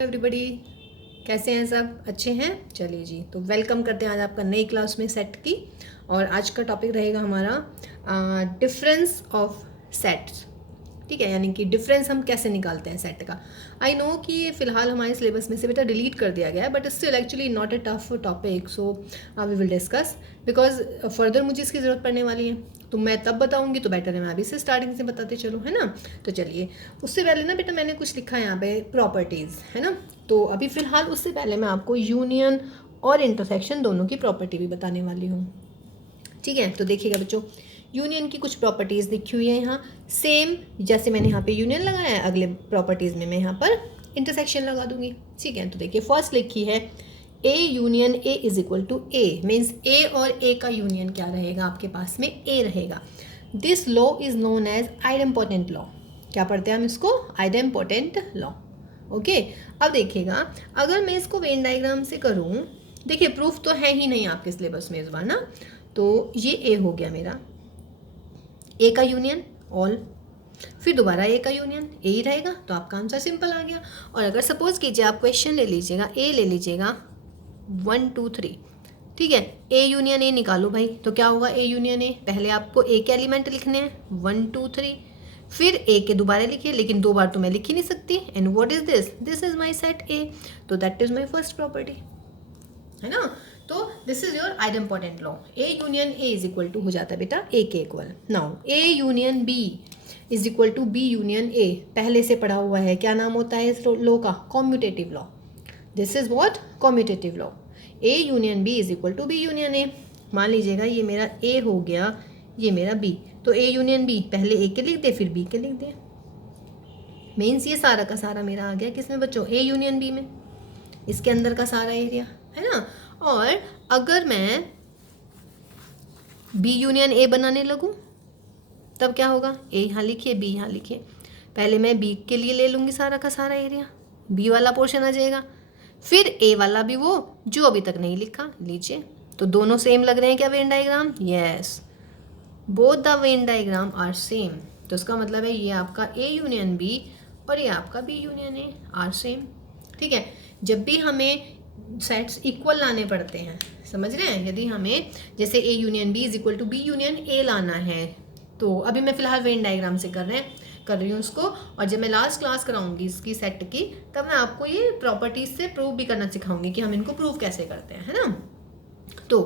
Everybody, कैसे हैं सब? अच्छे हैं? चलिए जी, तो वेलकम करते हैं आज आपका नई क्लास में सेट की। और आज का टॉपिक रहेगा हमारा डिफरेंस ऑफ सेट्स। ठीक है, यानी कि डिफरेंस हम कैसे निकालते हैं सेट का। आई नो कि ये फिलहाल हमारे सिलेबस में से बेटा डिलीट कर दिया गया है, but still actually not a tough topic, so we will discuss because further मुझे इसकी ज़रूरत पड़ने वाली है। तो मैं तब बताऊंगी तो बेटर है मैं अभी से स्टार्टिंग से बताते चलो, है ना। तो चलिए, उससे पहले ना बेटा मैंने कुछ लिखा है यहाँ पे प्रॉपर्टीज़, है ना। तो अभी फ़िलहाल उससे पहले मैं आपको यूनियन और इंटरसेक्शन दोनों की प्रॉपर्टी भी बताने वाली हूँ। ठीक है, तो देखिएगा बच्चों, यूनियन की कुछ प्रॉपर्टीज़ लिखी हुई है यहाँ सेम। जैसे मैंने यहाँ पे यूनियन लगाया है, अगले प्रॉपर्टीज़ में मैं यहाँ पर इंटरसेक्शन लगा दूंगी। ठीक है, तो देखिए फर्स्ट लिखी है A union A is equal to A, means A और ए का यूनियन क्या रहेगा आपके पास में? ए रहेगा। This law is known as idempotent law. क्या पढ़ते हैं हम इसको? Idempotent law. ओके, अब देखिएगा, अगर मैं इसको वेन डायग्राम से करूँ, देखिए प्रूफ तो है ही नहीं आपके सिलेबस में इस बार ना। तो ये ए हो गया मेरा, ए का यूनियन ऑल, फिर दोबारा ए का यूनियन ए ही रहेगा, तो आपका आंसर सिंपल आ गया। और अगर सपोज कीजिए आप क्वेश्चन ले लीजिएगा, ए ले लीजिएगा 1 2 3, ठीक है, ए यूनियन ए निकालो भाई, तो क्या होगा? ए यूनियन ए, पहले आपको ए के एलिमेंट लिखने हैं 1 2 3, फिर ए के दोबारा लिखिए, लेकिन दो बार तो मैं लिख ही नहीं सकती। And what is this? This is my set A, तो that is my first property, है ना। तो this is your idempotent law. A union A is equal to हो जाता है बेटा ए के equal. Now A union B is equal to B union A, पहले से पढ़ा हुआ है, क्या नाम होता है इस लॉ का? Commutative law. This is what? Commutative law. A union B is equal to B union A. मान लीजिएगा ये मेरा ए हो गया, ये मेरा बी, तो ए यूनियन बी, पहले ए के लिख दे फिर बी के लिख दे। मीन्स ये सारा का सारा मेरा आ गया किसमें बच्चों? ए यूनियन बी में, इसके अंदर का सारा एरिया, है ना। और अगर मैं बी यूनियन ए बनाने लगूं तब क्या होगा? ए यहाँ लिखिए, बी यहाँ लिखिए, पहले मैं बी के लिए ले लूँगी सारा का सारा एरिया, बी वाला पोर्शन आ जाएगा, फिर ए वाला भी वो जो अभी तक नहीं लिखा लीजिए। तो दोनों सेम लग रहे हैं क्या Venn diagram? Yes, both the Venn diagram are same. तो इसका मतलब है ये आपका ए यूनियन बी और ये आपका B union A are same. ठीक है, जब भी हमें सेट्स इक्वल लाने पड़ते हैं, समझ रहे हैं, यदि हमें जैसे A union B is equal to B union A लाना है, तो अभी मैं फिलहाल वेन डायग्राम से कर रही हूँ उसको, और जब मैं लास्ट क्लास कराऊंगी इसकी सेट की, तब मैं आपको ये प्रॉपर्टीज से प्रूव भी करना सिखाऊंगी कि हम इनको प्रूव कैसे करते हैं, है ना। तो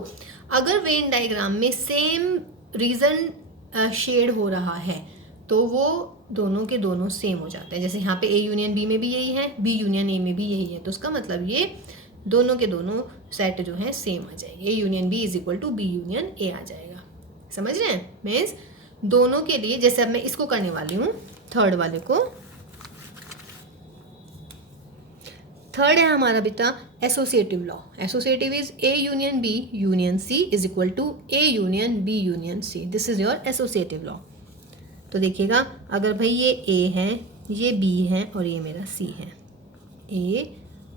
अगर वेन डायग्राम में सेम रीजन शेड हो रहा है तो वो दोनों के दोनों सेम हो जाते हैं। जैसे यहाँ पे ए यूनियन बी में भी यही है, बी यूनियन ए में भी यही है, तो उसका मतलब ये दोनों के दोनों सेट जो है सेम आ जाएंगे। A union B is equal to B union A आ जाएगा, समझ रहे हैं। मीन्स दोनों के लिए, जैसे अब मैं इसको करने वाली हूँ, थर्ड वाले को, थर्ड है हमारा बेटा associative law. Associative is A union B union C is equal to A union B union C. This is your associative law. तो देखिएगा, अगर भाई ये ए है, ये बी है और ये मेरा सी है, ए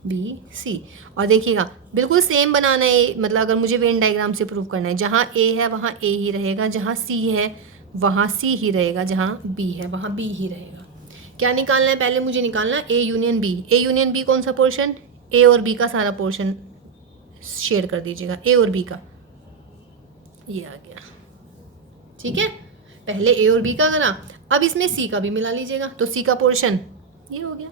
बी सी, और देखिएगा बिल्कुल सेम बनाना है, मतलब अगर मुझे वेन डायग्राम से प्रूव करना है, जहाँ ए है वहाँ ए ही रहेगा, जहाँ सी है वहाँ सी ही रहेगा, जहाँ बी है वहाँ बी ही रहेगा। क्या निकालना है? पहले मुझे निकालना A union B. A union B कौन सा पोर्शन? ए और बी का सारा पोर्शन शेयर कर दीजिएगा, ए और बी का, ये आ गया। ठीक है, पहले ए और बी का करा, अब इसमें सी का भी मिला लीजिएगा, तो सी का पोर्शन ये हो गया।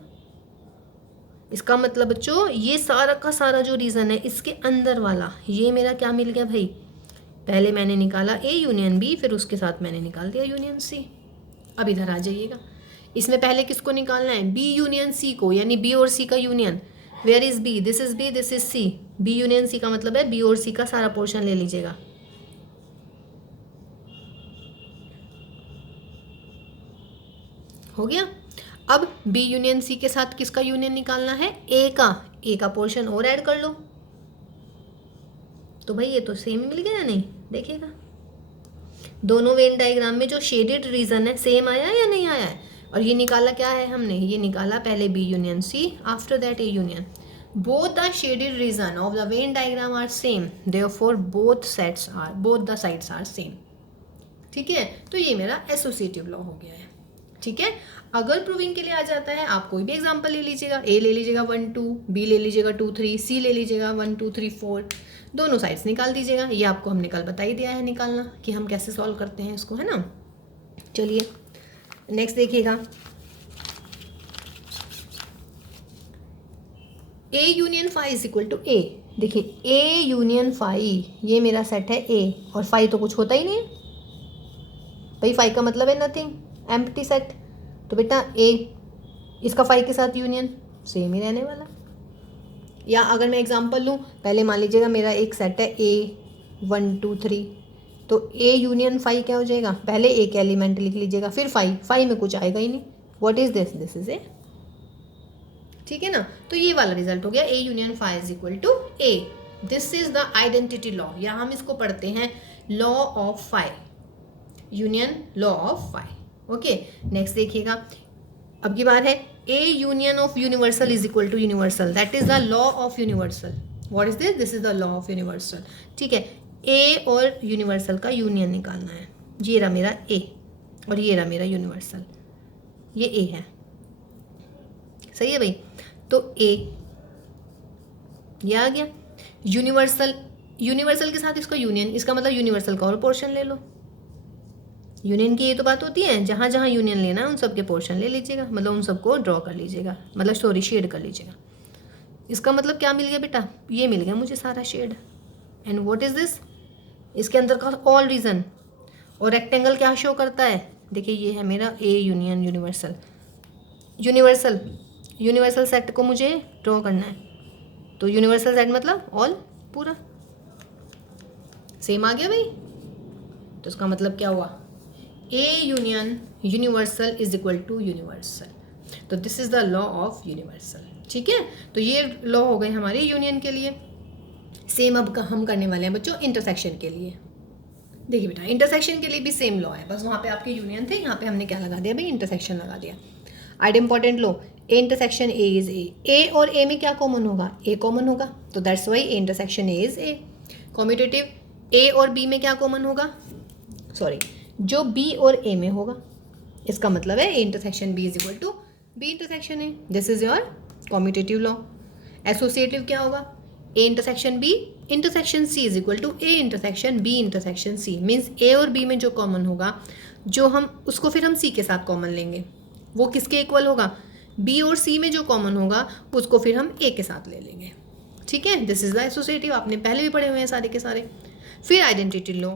इसका मतलब बच्चों ये सारा का सारा जो रीजन है इसके अंदर वाला, ये मेरा क्या मिल गया भाई? पहले मैंने निकाला ए यूनियन बी, फिर उसके साथ मैंने निकाल दिया यूनियन सी। अब इधर आ जाइएगा, इसमें पहले किसको निकालना है? बी यूनियन सी को, यानी बी और सी का union. Where is B? This is B, this is C. B union C का मतलब है बी और सी का सारा पोर्शन ले लीजिएगा। हो गया। अब बी यूनियन सी के साथ किसका यूनियन निकालना है? ए का। ए का पोर्शन और ऐड कर लो, तो भाई ये तो सेम मिल गया या नहीं? देखिएगा दोनों वेन डायग्राम में जो शेडेड रीजन है सेम आया या नहीं आया है। और ये निकाला क्या है हमने? ये निकाला पहले B union C, after that A union. Both the shaded region of the Venn diagram are same, therefore both the sides are same. ठीक है, तो ये मेरा एसोसिएटिव लॉ हो गया है। ठीक है। अगर प्रूविंग के लिए आ जाता है, आप कोई भी एग्जांपल ले लीजिएगा, ए ले लीजिएगा 1 2, बी ले लीजिएगा 2 3, सी ले लीजिएगा 1 2 3 4, दोनों साइड्स निकाल दीजिएगा। ये आपको हमने कल बता ही दिया है निकालना कि हम कैसे सॉल्व करते हैं इसको, है ना। चलिए नेक्स्ट देखिएगा, A union phi is equal to A. देखिए ए यूनियन फाई, ये मेरा सेट है ए, और फाई तो कुछ होता ही नहीं है भाई, फाई का मतलब है नथिंग, एम्प्टी सेट। तो बेटा ए इसका फाई के साथ यूनियन सेम ही रहने वाला। या अगर मैं एग्जांपल लूँ, पहले मान लीजिएगा मेरा एक सेट है ए 1 2 3, तो ए यूनियन फाई क्या हो जाएगा, पहले ए के एलिमेंट लिख लीजिएगा, फिर फाई में कुछ आएगा ही नहीं। What is this, this is A, ठीक है ना। तो ये वाला रिजल्ट हो गया, A union phi is equal to A. This is the identity law, या हम इसको पढ़ते हैं law of phi, union law of phi. Okay next देखिएगा, अब की बार है A union of universal is equal to universal, that is the law of universal. What is this, this is the law of universal. ठीक है, ए और universal का union निकालना है। ये रहा मेरा ए और ये रहा मेरा यूनिवर्सल, ये ए है, सही है भाई। तो ए ये आ गया, यूनिवर्सल के साथ इसका यूनियन, इसका मतलब यूनिवर्सल का और पोर्शन ले लो। यूनियन की ये तो बात होती है, जहाँ जहाँ यूनियन लेना है उन सब के पोर्शन ले लीजिएगा, मतलब उन सबको ड्रॉ कर लीजिएगा, मतलब सॉरी शेड कर लीजिएगा। इसका मतलब क्या मिल गया बेटा, ये मिल गया मुझे सारा shade. And what is this, इसके अंदर का ऑल रीजन। और रेक्टेंगल क्या शो करता है, देखिए ये है मेरा A union universal. Universal set को मुझे ड्रॉ करना है, तो यूनिवर्सल सेट मतलब ऑल, पूरा सेम आ गया भाई। तो इसका मतलब क्या हुआ, A union universal is equal to universal. तो this is the law of universal. ठीक है, तो ये लॉ हो गए हमारे यूनियन के लिए। सेम अब हम करने वाले हैं बच्चों इंटरसेक्शन के लिए। देखिए बेटा इंटरसेक्शन के लिए भी सेम लॉ है, बस वहाँ पे आपके यूनियन थे, यहाँ पे हमने क्या लगा दिया भाई, इंटरसेक्शन लगा दिया। Idempotent law, A intersection A is A और ए में क्या कॉमन होगा, ए कॉमन होगा, तो that's why A intersection A is A. Commutative A और बी में क्या कॉमन होगा, सॉरी जो बी और ए में होगा, इसका मतलब है A intersection B is equal to B intersection A. This is your commutative law. Associative क्या होगा, A intersection B intersection C is equal to A intersection B intersection C. Means A और B में जो common होगा, जो हम उसको फिर हम सी के साथ कॉमन लेंगे, वो किसके इक्वल होगा, बी और सी में जो कॉमन होगा उसको फिर हम ए के साथ ले लेंगे। ठीक है, दिस इज द एसोसिएटिव, आपने पहले भी पढ़े हुए हैं सारे के सारे। फिर आइडेंटिटी लॉ,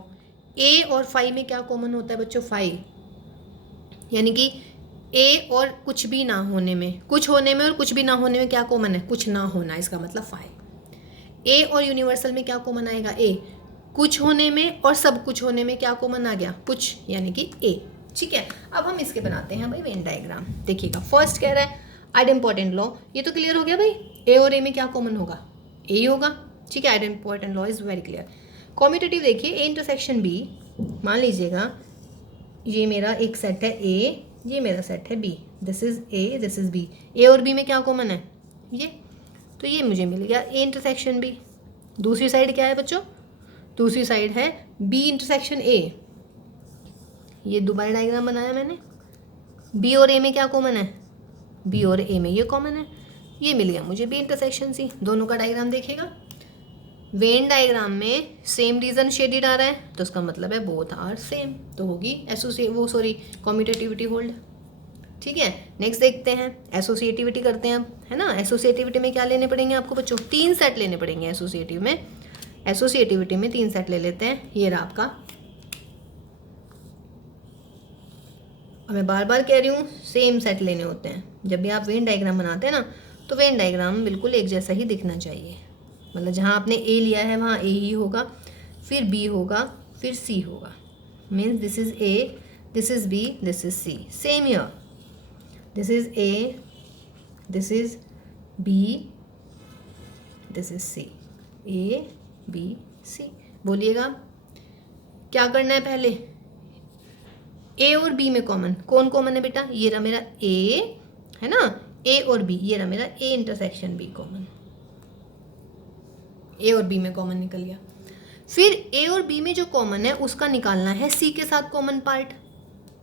ए और फाई में क्या कॉमन होता है बच्चों, फाई, यानी कि ए और कुछ भी ना होने में, कुछ होने में और कुछ भी ना होने में क्या कॉमन है, कुछ ना होना, इसका मतलब फाई। ए और यूनिवर्सल में क्या कॉमन आएगा, ए, कुछ होने में और सब कुछ होने में क्या कॉमन आ गया, कुछ, यानी कि ए। ठीक है, अब हम इसके बनाते हैं भाई वेन डायग्राम। देखिएगा फर्स्ट कह रहा है आइड इंपॉर्टेंट लॉ, ये तो क्लियर हो गया भाई, ए और ए में क्या कॉमन होगा, ए ही होगा। ठीक है, idempotent law is very clear. Commutative देखिए, ए इंटरसेक्शन बी, मान लीजिएगा ये मेरा एक सेट है ए, ये मेरा सेट है B, this is A this is B, A और बी में क्या कॉमन है, ये, तो ये मुझे मिल गया ए इंटरसेक्शन बी। दूसरी साइड क्या है बच्चों, दूसरी साइड है बी इंटरसेक्शन ए, ये दोबारा डायग्राम बनाया मैंने। बी और ए में क्या कॉमन है, बी और ए में ये कॉमन है, ये मिल गया मुझे बी इंटरसेक्शन सी। दोनों का डायग्राम देखिएगा, वेन डायग्राम में सेम रीजन शेडेड आ रहा है, तो उसका मतलब है बोथ आर सेम, तो होगी कॉम्यूटेटिविटी होल्ड। ठीक है, नेक्स्ट देखते हैं एसोसिएटिविटी करते हैं अब, है ना। एसोसिएटिविटी में क्या लेने पड़ेंगे आपको बच्चों, 3 सेट लेने पड़ेंगे एसोसिएटिव में। एसोसिएटिविटी में 3 सेट ले लेते हैं, ये रहा आपका, और मैं बार बार कह रही हूँ सेम सेट लेने होते हैं। जब भी आप वेन डायग्राम बनाते हैं ना, तो वेन डायग्राम बिल्कुल एक जैसा ही दिखना चाहिए, मतलब जहाँ आपने ए लिया है वहाँ ए ही होगा, फिर बी होगा, फिर सी होगा। Means this is A, this is B, this is C, same here, this is A, this is B, this is C, A B C. बोलिएगा क्या करना है, पहले ए और बी में कॉमन, कौन कॉमन है बेटा, ये रहा मेरा ए, है ना, ए और बी, ये रहा मेरा ए इंटरसेक्शन बी कॉमन, ए और बी में कॉमन निकल गया। फिर ए और बी में जो कॉमन है उसका निकालना है सी के साथ कॉमन पार्ट।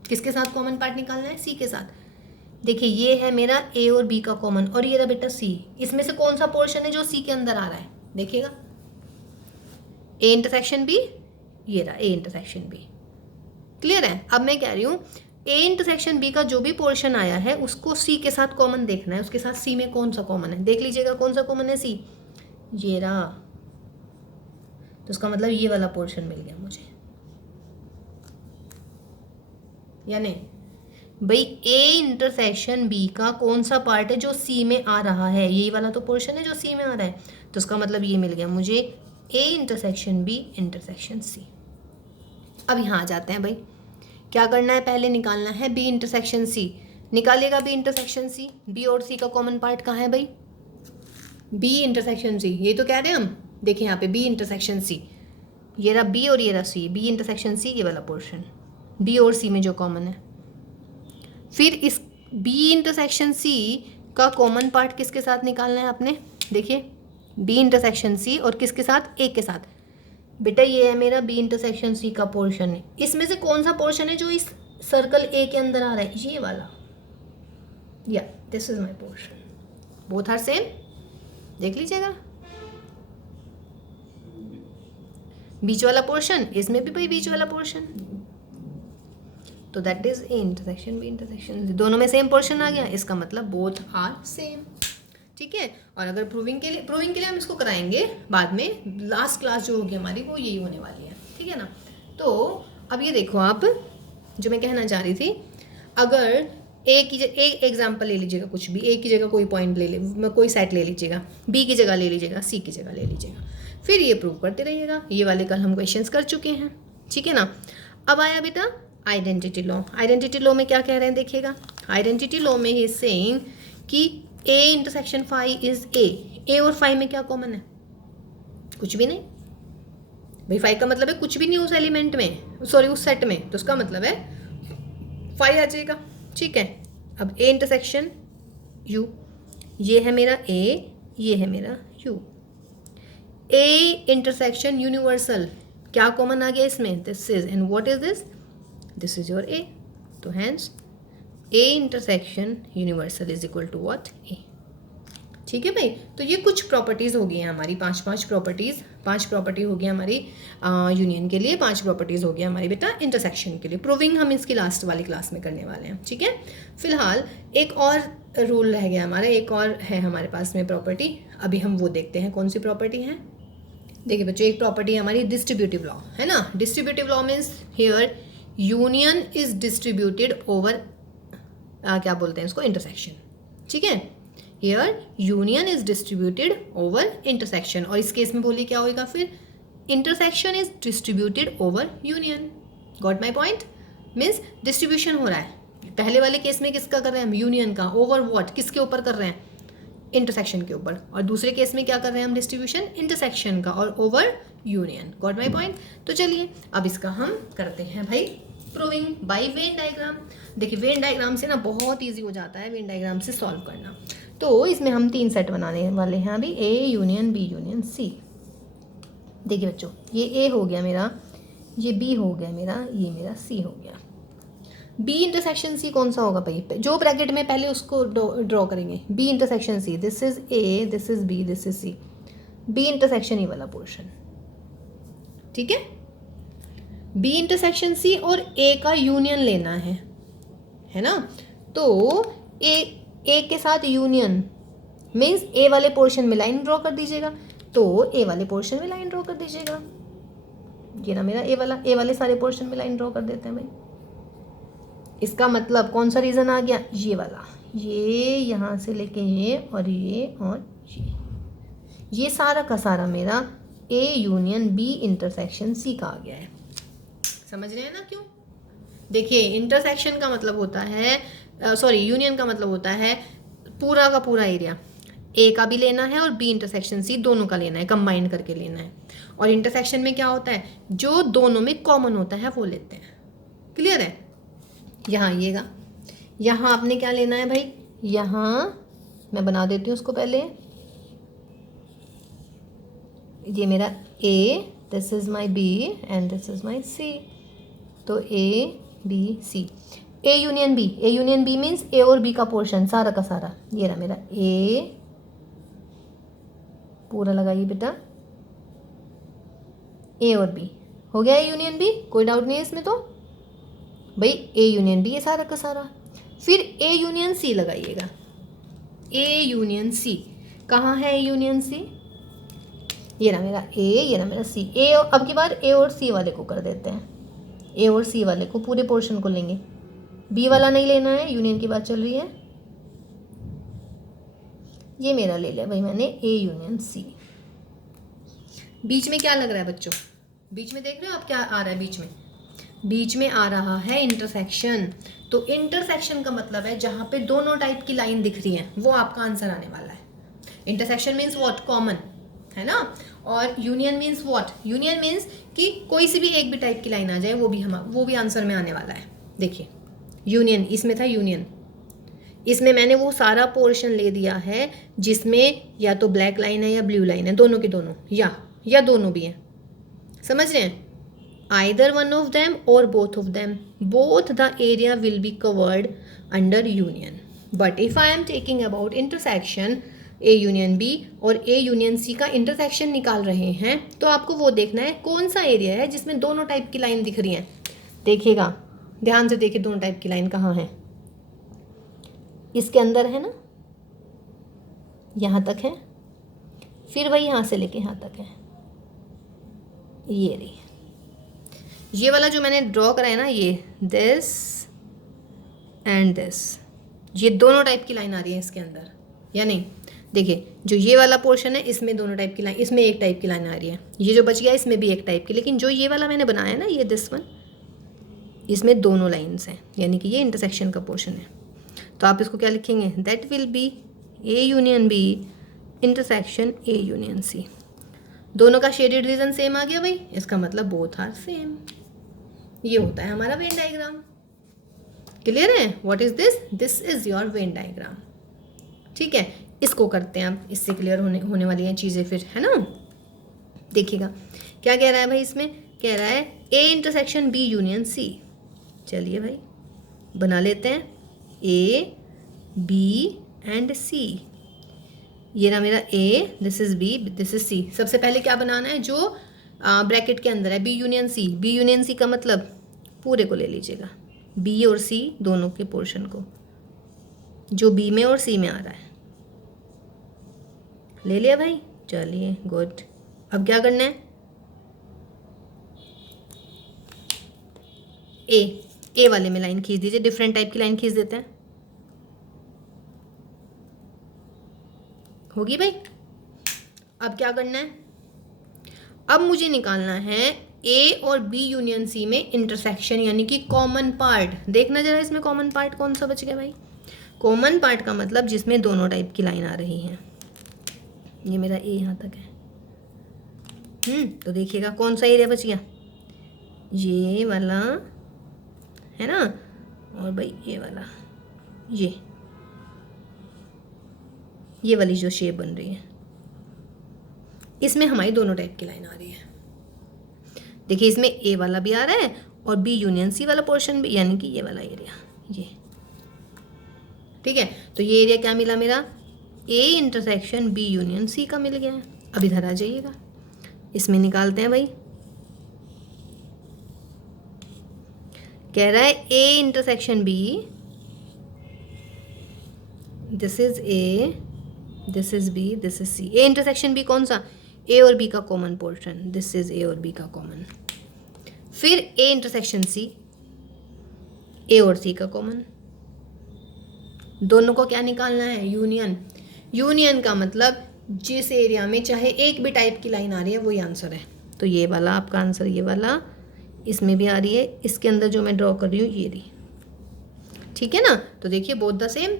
किसके साथ कॉमन पार्ट निकालना है? सी के साथ। देखिए ये है मेरा ए और बी का कॉमन, और ये रहा बेटा सी। इसमें से कौन सा पोर्शन है जो सी के अंदर आ रहा है? देखिएगा, ए इंटरसेक्शन बी, ये रहा ए इंटरसेक्शन बी। क्लियर है? अब मैं कह रही हूँ ए इंटरसेक्शन बी का जो भी पोर्शन आया है उसको सी के साथ कॉमन देखना है। उसके साथ सी में कौन सा कॉमन है? देख लीजिएगा कौन सा कॉमन है? सी, ये रहा। तो उसका मतलब ये वाला पोर्शन मिल गया मुझे, या नहीं भाई? ए इंटरसेक्शन बी का कौन सा पार्ट है जो सी में आ रहा है? यही वाला तो पोर्शन है जो सी में आ रहा है। तो उसका मतलब ये मिल गया मुझे A intersection B intersection C. अब यहाँ आ जाते हैं भाई, क्या करना है? पहले निकालना है बी इंटरसेक्शन सी। निकालिएगा बी इंटरसेक्शन सी। बी और सी का कॉमन पार्ट कहाँ है भाई? बी इंटरसेक्शन सी, ये तो कह रहे हैं हम। देखिए यहाँ पे बी इंटरसेक्शन सी, ये रहा बी और ये रहा सी। बी इंटरसेक्शन सी, ये वाला पोर्शन बी और सी में जो कॉमन है। फिर इस बी इंटरसेक्शन सी का कॉमन पार्ट किसके साथ निकालना है आपने? देखिए बी इंटरसेक्शन सी और किसके साथ? ए के साथ। बेटा ये है मेरा बी इंटरसेक्शन सी का पोर्शन है। इसमें से कौन सा पोर्शन है जो इस सर्कल ए के अंदर आ रहा है? ये वाला। या this is my portion, both are same. देख लीजिएगा बीच वाला पोर्शन, इसमें भी भाई बीच वाला पोर्शन। तो that is A intersection B intersection, दोनों में सेम पोर्शन आ गया। इसका मतलब बोथ आर सेम। ठीक है? और अगर प्रूविंग के लिए हम इसको कराएंगे बाद में। लास्ट क्लास जो होगी हमारी वो यही होने वाली है। ठीक है ना? तो अब ये देखो आप, जो मैं कहना चाह रही थी, अगर एक एग्जाम्पल ले लीजिएगा, कुछ भी ए की जगह कोई पॉइंट ले कोई सेट ले लीजिएगा, बी की जगह ले लीजिएगा, सी की जगह ले लीजिएगा, फिर ये प्रूव करते रहिएगा। ये वाले कल हम क्वेश्चंस कर चुके हैं। ठीक है ना? अब आया बेटा आइडेंटिटी लॉ। आइडेंटिटी लॉ में क्या कह रहे हैं देखिएगा। आइडेंटिटी लॉ में ही सेइंग कि A intersection phi is A. A और फाई में क्या कॉमन है? कुछ भी नहीं भाई। फाई का मतलब है कुछ भी नहीं उस एलिमेंट में, सॉरी उस सेट में। तो उसका मतलब है फाई आ जाएगा। ठीक है? अब ए इंटरसेक्शन यू, ये है मेरा ए, ये है मेरा यू। ए इंटरसेक्शन यूनिवर्सल, क्या कॉमन आ गया इसमें? This is, and what is this? This is your A. तो hence A intersection universal is equal to what? A. ठीक है भाई? तो ये कुछ प्रॉपर्टीज़ हो गई हैं हमारी, पांच प्रॉपर्टी हो गई हमारी यूनियन के लिए, 5 प्रॉपर्टीज़ हो गई हमारी बेटा इंटरसेक्शन के लिए। प्रूविंग हम इसकी लास्ट वाली क्लास में करने वाले हैं। ठीक है? फिलहाल एक और रूल रह गया हमारा, एक और है हमारे पास में प्रॉपर्टी। अभी हम वो देखते हैं कौन सी प्रॉपर्टी है। देखिए बच्चों, एक प्रॉपर्टी हमारी डिस्ट्रीब्यूटिव लॉ है ना। Distributive law means here union is distributed over क्या बोलते हैं इसको? इंटरसेक्शन। ठीक है? Here union is distributed over intersection. और इस केस में बोलिए क्या होगा फिर? Intersection is distributed over union. Got my point? Means distribution हो रहा है। पहले वाले केस में किसका कर रहे हैं हम? यूनियन का। Over what? किसके ऊपर कर रहे हैं? इंटरसेक्शन के ऊपर। और दूसरे केस में क्या कर रहे हैं हम? डिस्ट्रीब्यूशन इंटरसेक्शन का और over union. Got my point? तो चलिए अब इसका हम करते हैं भाई प्रूविंग बाय वेन डायग्राम। देखिए वेन डायग्राम से ना बहुत इजी हो जाता है वेन डायग्राम से सॉल्व करना। तो इसमें हम 3 सेट बनाने वाले हैं अभी, A union B union C. देखिए बच्चों, ये ए हो गया मेरा, ये बी हो गया मेरा, ये मेरा सी हो गया। बी इंटरसेक्शन सी कौन सा होगा भाई? जो ब्रैकेट में पहले उसको ड्रॉ करेंगे। B intersection C, this is A, this is B, this is C. B intersection E वाला पोर्शन। ठीक है? बी इंटरसेक्शन सी और ए का यूनियन लेना है ना? तो ए के साथ यूनियन मीन्स ए वाले पोर्शन में लाइन ड्रॉ कर दीजिएगा। तो ए वाले पोर्शन में लाइन ड्रॉ कर दीजिएगा। ये ना मेरा ए वाले सारे पोर्शन में लाइन ड्रॉ कर देते हैं भाई। इसका मतलब कौन सा रीजन आ गया? ये वाला, ये यहाँ से लेके ये और ये सारा का सारा मेरा A union B intersection C का आ गया है। समझ रहे हैं ना क्यों? देखिए इंटरसेक्शन का मतलब होता है, यूनियन का मतलब होता है पूरा का पूरा एरिया। ए का भी लेना है और बी इंटरसेक्शन सी दोनों का लेना है, कंबाइन करके लेना है। और इंटरसेक्शन में क्या होता है? जो दोनों में कॉमन होता है वो लेते हैं। क्लियर है? यहाँ आइएगा, यहाँ आपने क्या लेना है भाई? यहाँ मैं बना देती हूँ उसको पहले। ये मेरा A, this is my B and this is my C. तो A B C, A union B, A union B means A और बी का पोर्शन सारा का सारा, ये रहा मेरा ए, पूरा लगाइए बेटा, ए और बी हो गया ए यूनियन बी, कोई डाउट नहीं है इसमें। तो भाई ए यूनियन बी ये सारा का सारा, फिर ए यूनियन सी लगाइएगा, ए यूनियन सी, कहाँ है ए यूनियन सी, ये रहा मेरा ए, ये रहा मेरा सी, ए अब की बार ए और सी वाले को कर देते हैं, ए और सी वाले को पूरे पोर्शन को लेंगे, बी वाला नहीं लेना है, यूनियन की बात चल रही है। ये मेरा ले लिया भाई मैंने ए यूनियन सी। बीच में क्या लग रहा है बच्चों, बीच में देख रहे हो आप क्या आ रहा है बीच में, बीच में आ रहा है इंटरसेक्शन। तो इंटरसेक्शन का मतलब है जहाँ पे दोनों टाइप की लाइन दिख रही है वो आपका आंसर आने वाला है। इंटरसेक्शन मीन्स व्हाट, कॉमन, है ना। और union means what, union means कि कोई सी भी एक भी टाइप की लाइन आ जाए वो भी आंसर में आने वाला है। देखिए यूनियन, इसमें था यूनियन, इसमें मैंने वो सारा पोर्शन ले दिया है जिसमें या तो ब्लैक लाइन है या ब्लू लाइन है, दोनों की दोनों, या दोनों भी हैं, समझ रहे हैं। either one of them or both of them, both the area will be covered under union. But if I am taking about intersection A union B और A union C का इंटरसेक्शन निकाल रहे हैं तो आपको वो देखना है कौन सा एरिया है जिसमें दोनों टाइप की लाइन दिख रही हैं। देखिएगा ध्यान से, देखिए दोनों टाइप की लाइन कहाँ है, इसके अंदर है ना, यहाँ तक है, फिर वही यहाँ से लेके यहाँ तक है, ये रही, ये वाला जो मैंने ड्रॉ करा है ना, ये दिस एंड दिस, ये दोनों टाइप की लाइन आ रही है इसके अंदर, या नहीं। देखिए जो ये वाला पोर्शन है इसमें दोनों टाइप की लाइन, इसमें एक टाइप की लाइन आ रही है, ये जो बच गया इसमें भी एक टाइप की, लेकिन जो ये वाला मैंने बनाया है ना, ये दिस वन, इसमें दोनों लाइन्स हैं, यानी कि ये इंटरसेक्शन का पोर्शन है। तो आप इसको क्या लिखेंगे, that will be A union B intersection A union C. दोनों का शेडेड रीजन सेम आ गया भाई, इसका मतलब बोथ आर सेम। ये होता है हमारा वेन डायग्राम। क्लियर है, what is this, this is your Venn diagram. ठीक है, इसको करते हैं आप, इससे क्लियर होने वाली हैं चीज़ें फिर, है ना। देखिएगा क्या कह रहा है भाई, इसमें कह रहा है A intersection B union C. चलिए भाई बना लेते हैं, ए बी एंड सी, ये रहा मेरा A, this is B, this is C. सबसे पहले क्या बनाना है, जो ब्रैकेट के अंदर है B union C, B union C का मतलब पूरे को ले लीजिएगा, बी और सी दोनों के पोर्शन को, जो बी में और सी में आ रहा है, ले लिया भाई। चलिए गुड, अब क्या करना है, ए वाले में लाइन खींच दीजिए, डिफरेंट टाइप की लाइन खींच देते हैं, होगी भाई। अब क्या करना है, अब मुझे निकालना है ए और बी यूनियन सी में इंटरसेक्शन, यानी कि कॉमन पार्ट। देखना जरा इसमें कॉमन पार्ट कौन सा बच गया भाई। कॉमन पार्ट का मतलब जिसमें दोनों टाइप की लाइन आ रही हैं, ये मेरा ए यहाँ तक है। तो देखिएगा कौन सा एरिया बच गया, ये वाला है ना, और भाई ये वाला, ये वाली जो शेप बन रही है, इसमें हमारी दोनों टाइप की लाइन आ रही है। देखिए इसमें ए वाला भी आ रहा है और बी यूनियन सी वाला पोर्शन भी, यानी कि ये वाला एरिया, ये ठीक है। तो ये एरिया क्या मिला मेरा, A intersection B union C का मिल गया है। अब इधर आ जाइएगा, इसमें निकालते हैं भाई। कह रहा है A intersection B, this is A, this is B, this is C. A intersection B कौन सा, ए और बी का common portion, this is A और बी का कॉमन। फिर ए इंटरसेक्शन सी, ए और सी का कॉमन। दोनों को क्या निकालना है, यूनियन। यूनियन का मतलब जिस एरिया में चाहे एक भी टाइप की लाइन आ रही है वही आंसर है। तो ये वाला आपका आंसर, ये वाला इसमें भी आ रही है, इसके अंदर जो मैं ड्रॉ कर रही हूँ ये रही, ठीक है ना। तो देखिए बोथ द सेम,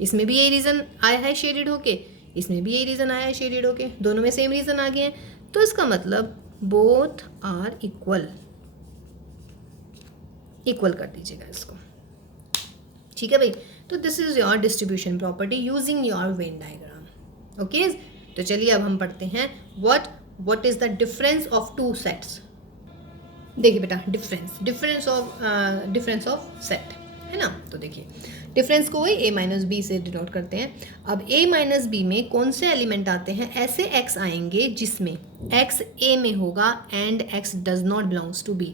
इसमें भी यही रीज़न आया है शेडेड होके, इसमें भी यही रीज़न आया है शेडेड होके, दोनों में सेम रीज़न आ गए हैं। तो इसका मतलब बोथ आर इक्वल, इक्वल कर दीजिएगा इसको, ठीक है भाई। तो this is your distribution property using your Venn diagram. Okay, तो चलिए अब हम पढ़ते हैं what is the difference of two sets. देखिए बेटा, डिफरेंस ऑफ सेट है ना। तो देखिए डिफरेंस को वही a माइनस बी से डिनोट करते हैं। अब a माइनस बी में कौन से एलिमेंट आते हैं, ऐसे x आएंगे जिसमें x a में होगा and x does not belongs to b,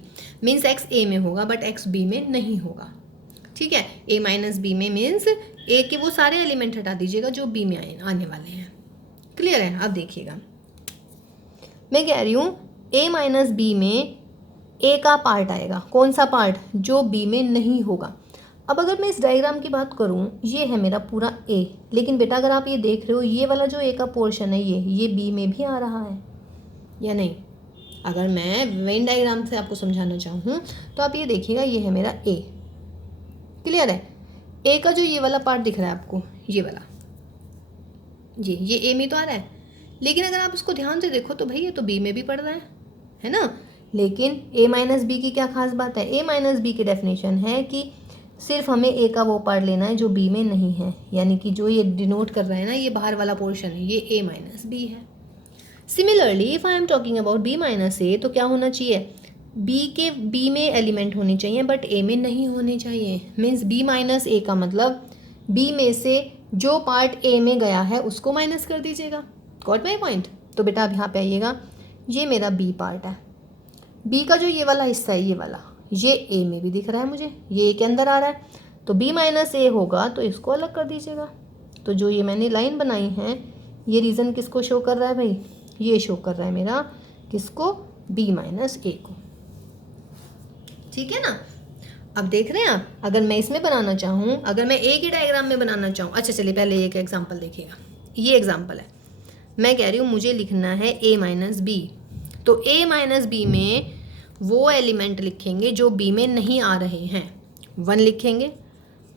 means x a में होगा बट x b में नहीं होगा। ठीक है, a माइनस बी में मीन्स a के वो सारे एलिमेंट हटा दीजिएगा जो b में आने वाले हैं। क्लियर है। अब देखिएगा मैं कह रही हूँ a माइनस बी में a का पार्ट आएगा, कौन सा पार्ट, जो b में नहीं होगा। अब अगर मैं इस डायग्राम की बात करूँ, ये है मेरा पूरा a, लेकिन बेटा अगर आप ये देख रहे हो ये वाला जो a का पोर्शन है ये b में भी आ रहा है या नहीं। अगर मैं वेन डायग्राम से आपको समझाना चाहूँ तो आप ये देखिएगा, ये है मेरा a। क्लियर है। a का जो ये वाला पार्ट दिख रहा है आपको, ये वाला, ये a में तो आ रहा है, लेकिन अगर आप इसको ध्यान से देखो तो भाई ये तो b में भी पड़ रहा है ना। लेकिन a माइनस बी की क्या खास बात है, a माइनस बी की डेफिनेशन है कि सिर्फ हमें a का वो पार्ट लेना है जो b में नहीं है, यानी कि जो ये डिनोट कर रहा है ना, ये बाहर वाला पोर्शन है, ये a माइनस बी है। Similarly if I am talking about b minus A, तो क्या होना चाहिए, b में एलिमेंट होने चाहिए बट a में नहीं होने चाहिए। मीन्स b माइनस ए का मतलब b में से जो पार्ट a में गया है उसको माइनस कर दीजिएगा। Got my point. तो बेटा अब यहाँ पे आइएगा, ये मेरा b पार्ट है, b का जो ये वाला हिस्सा है, ये वाला, ये a में भी दिख रहा है मुझे, ये a के अंदर आ रहा है, तो b माइनस ए होगा तो इसको अलग कर दीजिएगा। तो जो ये मैंने लाइन बनाई है, ये रीज़न किसको शो कर रहा है भाई, ये शो कर रहा है मेरा किसको, b माइनस ए को। ठीक है ना। अब देख रहे हैं आप, अगर मैं इसमें बनाना चाहूँ, अगर मैं a के डायग्राम में बनाना चाहूँ, अच्छा चलिए पहले एक एग्जाम्पल देखिएगा। ये एग्जाम्पल है, मैं कह रही हूँ मुझे लिखना है a माइनस बी, तो a माइनस बी में वो एलिमेंट लिखेंगे जो b में नहीं आ रहे हैं। 1 लिखेंगे,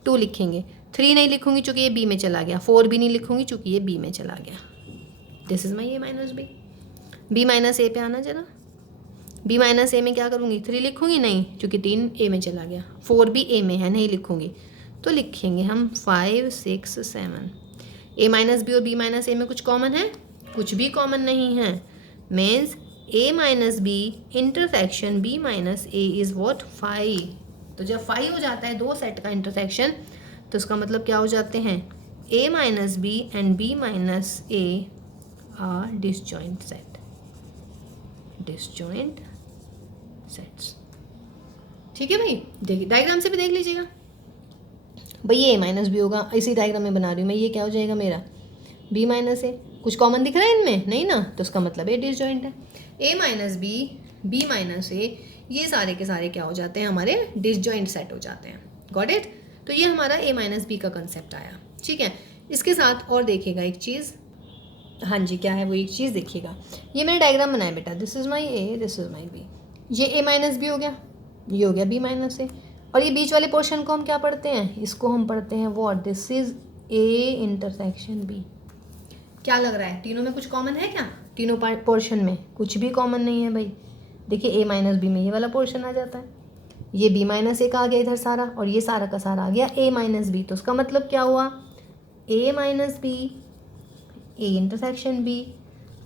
2 लिखेंगे, 3 नहीं लिखूंगी चूँकि ये b में चला गया, 4 भी नहीं लिखूंगी चूँकि ये b में चला गया। This is my a minus B. b minus A पे आना जरा, b माइनस ए में क्या करूँगी, 3 लिखूंगी नहीं क्योंकि 3 a में चला गया, 4 भी a में है नहीं लिखूंगी, तो लिखेंगे हम 5 6 7। a माइनस बी और b माइनस ए में कुछ कॉमन है, कुछ भी कॉमन नहीं है। Means a minus B intersection b minus A is what 5। तो जब 5 हो जाता है दो सेट का इंटरसेक्शन, तो उसका मतलब क्या हो जाते हैं, a minus B and b minus A are disjoint set, disjoint sets. ठीक है भाई, देखिए डायग्राम से भी देख लीजिएगा भाई, ये a माइनस बी होगा, इसी डायग्राम में बना रही हूँ मैं, ये क्या हो जाएगा मेरा b माइनस ए। कुछ कॉमन दिख रहा है इनमें, नहीं ना, तो उसका मतलब ये डिसजॉइंट है। a minus B, b minus A, ये सारे के सारे क्या हो जाते हैं, हमारे डिसजॉइंट सेट हो जाते हैं। Got it. तो ये हमारा a माइनस बी का कंसेप्ट आया। ठीक है, इसके साथ और देखिएगा एक चीज़, हाँ जी क्या है वो एक चीज़ देखिएगा, ये मैंने डायग्राम बनाया बेटा, this is my a, this is my b, ये a माइनस बी हो गया, ये हो गया b माइनस ए, और ये बीच वाले पोर्शन को हम क्या पढ़ते हैं, इसको हम पढ़ते हैं what, this is a intersection b। क्या लग रहा है, तीनों में कुछ कॉमन है क्या, तीनों पोर्शन में कुछ भी कॉमन नहीं है भाई। देखिए a माइनस बी में ये वाला पोर्शन आ जाता है, ये b माइनस ए का आ गया इधर सारा, और ये सारा का सारा आ गया a माइनस बी। तो उसका मतलब क्या हुआ, a minus B, a intersection b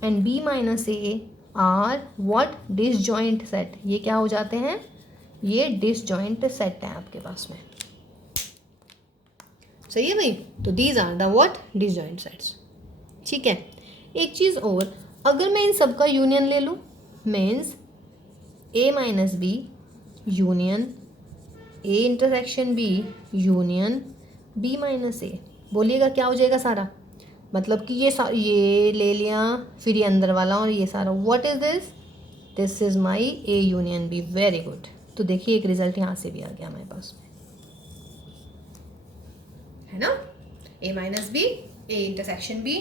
and b minus A are what, disjoint set. ये क्या हो जाते हैं, ये डिसजॉइंट सेट है आपके पास में। सही है भाई। तो these are the what, disjoint sets. ठीक है, एक चीज़ और, अगर मैं इन सब का यूनियन ले लूँ, means a minus B union a intersection b union b minus A, बोलिएगा क्या हो जाएगा सारा, मतलब कि ये ले लिया, फिर ये अंदर वाला और ये सारा, what is this, this is my a union b। Very good. तो देखिए एक रिजल्ट यहाँ से भी आ गया हमारे पास में, है ना, a minus B, a intersection b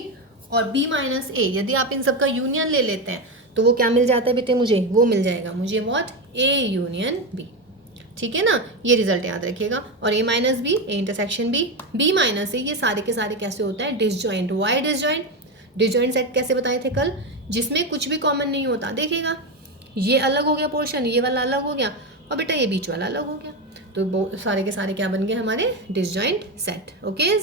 और b माइनस ए। यदि आप इन सब का यूनियन ले लेते हैं तो वो क्या मिल जाता है बेटे, मुझे वो मिल जाएगा, मुझे व्हाट, a यूनियन b। ठीक है ना, ये रिजल्ट याद रखिएगा। और a minus B, a intersection b, b minus A, ये सारे के सारे कैसे होता है, disjoint. Why disjoint, disjoint set कैसे बताए थे कल, जिसमें कुछ भी कॉमन नहीं होता। देखिएगा ये अलग हो गया पोर्शन, ये वाला अलग हो गया, और बेटा ये बीच वाला अलग हो गया, तो सारे के सारे क्या बन गए हमारे, डिसजॉइंट सेट। ओके,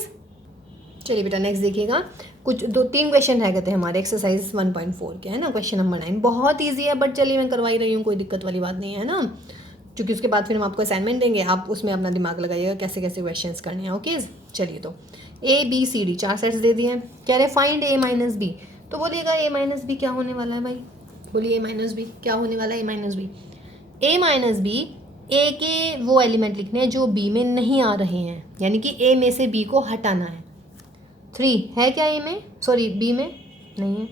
चलिए बेटा नेक्स्ट देखिएगा, कुछ 2-3 क्वेश्चन रह गए थे हमारे एक्सरसाइज 1.4 के, है ना। क्वेश्चन नंबर 9 बहुत ईजी है, बट चलिए मैं करवाई रही हूँ, कोई दिक्कत वाली बात नहीं है ना, क्योंकि उसके बाद फिर हम आपको असाइनमेंट देंगे, आप उसमें अपना दिमाग लगाइएगा कैसे कैसे क्वेश्चन करने हैं। ओके चलिए, तो ABCD 4 सेट्स दे दिए हैं, कह रहे फाइंड A-B। तो बोलिएगा A-B क्या होने वाला है भाई, बोलिए A-B क्या होने वाला है। A-B ए के वो एलिमेंट लिखने हैं जो बी में नहीं आ रहे हैं, यानी कि ए में से बी को हटाना है। 3 है क्या ए में, सॉरी बी में नहीं है,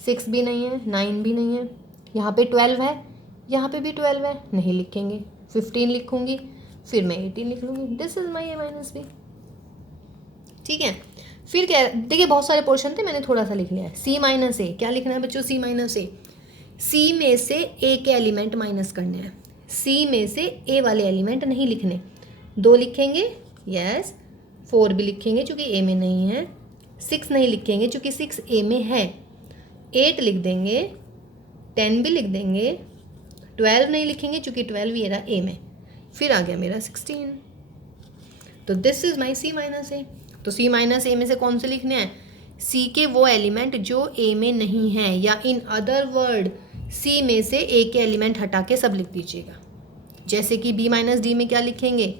6 भी नहीं है, 9 भी नहीं है, यहाँ पे 12 है, यहाँ पे भी 12 है, नहीं लिखेंगे, 15 लिखूंगी, फिर मैं 18 लिख लूँगी। This is my A-B। ठीक है, फिर क्या, देखिए बहुत सारे पोर्शन थे, मैंने थोड़ा सा लिख लिया है। C-A क्या लिखना है बच्चों, C-A, C में से ए के एलिमेंट माइनस करने हैं, C में से ए वाले एलिमेंट नहीं लिखने। 2 लिखेंगे, यस, 4 भी लिखेंगे चूँकि ए में नहीं है, 6 नहीं लिखेंगे चूँकि 6 ए में है, 8 लिख देंगे, 10 भी लिख देंगे, 12 नहीं लिखेंगे चूँकि 12 ये रहा ए में, फिर आ गया मेरा 16। तो दिस इज माई C-A। तो C-A में से कौन से लिखने हैं, C के वो एलिमेंट जो ए में नहीं हैं, या इन अदर वर्ड C में से ए के एलिमेंट हटा के सब लिख दीजिएगा। जैसे कि B-D में क्या लिखेंगे,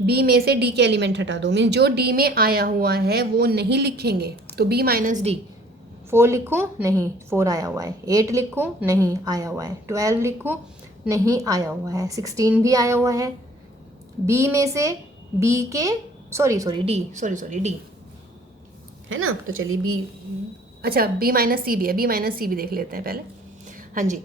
B में से D के एलिमेंट हटा दो, मीन्स जो D में आया हुआ है वो नहीं लिखेंगे। तो B-D 4 लिखूँ, नहीं 4 आया हुआ है, 8 लिखूँ, नहीं आया हुआ है, 12 लिखूँ, नहीं आया हुआ है, 16 भी आया हुआ है। B में से B के D है ना, तो चलिए B, अच्छा B-C भी है, B-C भी देख लेते हैं पहले। हाँ जी,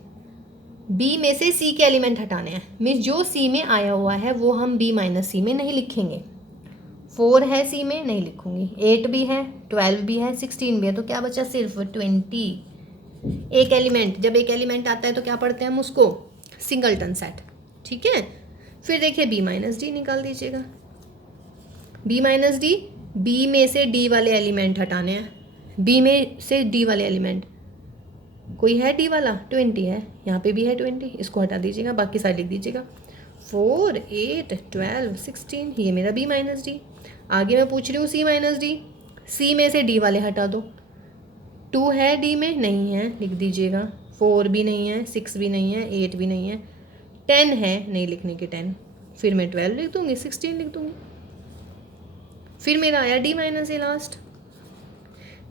B में से C के एलिमेंट हटाने हैं, मीन्स जो C में आया हुआ है वो हम B-C में नहीं लिखेंगे। 4 है C में, नहीं लिखूंगी, 8 भी है, 12 भी है, 16 भी है, तो क्या बचा, सिर्फ 20। एक एलिमेंट, जब एक एलिमेंट आता है तो क्या पढ़ते हैं हम उसको, सिंगलटन सेट। ठीक है, फिर देखिए B-D निकाल दीजिएगा। B-D, B में से D वाले एलिमेंट हटाने हैं, B में से D वाले एलिमेंट, कोई है D वाला, 20 है, यहाँ पे भी है 20, इसको हटा दीजिएगा, बाकी साइड लिख दीजिएगा। 4, 8, 12, 16, ये मेरा B-D। आगे मैं पूछ रही हूँ C-D, C में से D वाले हटा दो। 2 है D में, नहीं है, लिख दीजिएगा। 4 भी नहीं है, 6 भी नहीं है, 8 भी नहीं है, 10 है, नहीं लिखने के 10, फिर मैं 12 लिख दूँगी, 16 लिख दूँगी, फिर मेरा आया D-A लास्ट।